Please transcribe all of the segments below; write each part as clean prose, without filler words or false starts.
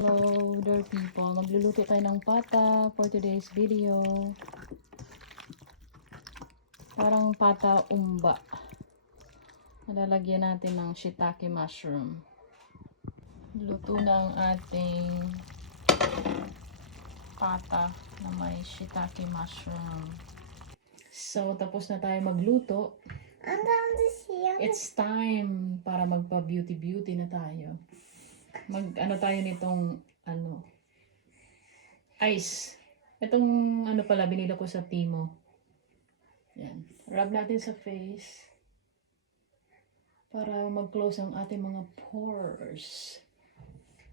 Hello there people, magluluto tayo ng pata for today's video. Parang pata umba. Nalalagyan natin ng shiitake mushroom. Luto na ang ating pata na may shiitake mushroom. So tapos na tayo magluto. It's time para magpa-beauty na tayo. Ano tayo nitong ice. Itong pala binili ko sa Timo. Yan. Rub natin sa face para mag-close ang ating mga pores.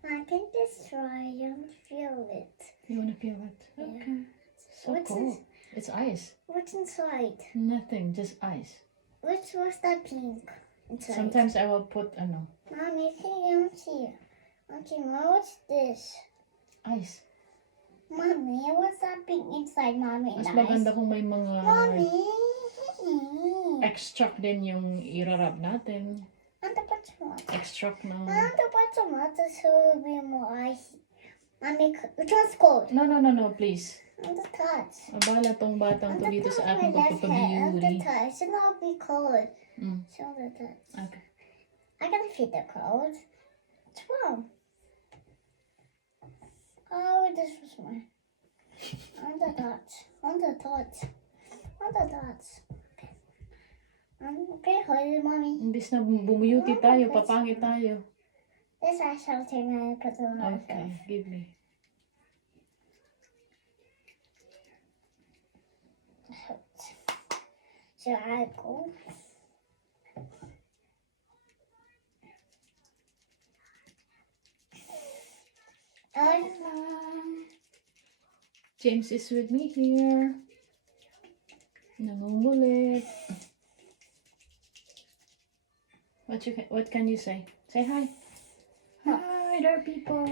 I can just try and feel it. You wanna feel it? Yeah. Okay. So cool. It's ice. What's inside? Nothing, just ice. Which was that pink inside? Sometimes I will put Mommy, can you see? Okay, Mom, what's this? ice. Mommy, what's that pink inside, Mommy? Mas maganda kung may mga Mommy! extract din yung irarab natin. And the tomato. Extract ng... And the tomato should be more icy. Mommy, which one's cold? No, please. And the touch. Abala tong batang to dito sa aking And the pagpapabeauty. touch should not be cold. Mm. Show the touch. Okay. I can feel the cold. What's wrong? Oh, this was mine. On the dots. On the dots. On the dots. Okay, hold it, Mommy. Imbis na bumubeauty tayo, papangit tayo. This I shall take my put on my Okay, face. give me. So I go. James is with me here. Nangungulit. What can you say? Say hi. Hi there people.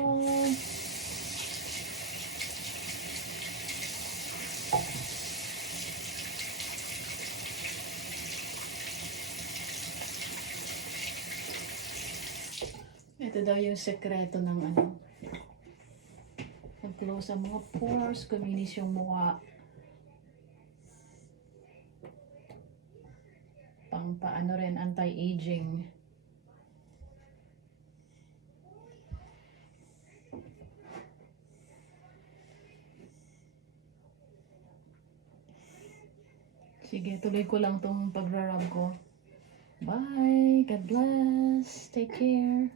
Ito daw yung sekreto ng mag-close ang mga pores, kuminis yung mukha. Paano rin, anti-aging. Sige, tuloy ko lang tong pagrarab ko. Bye! God bless! Take care!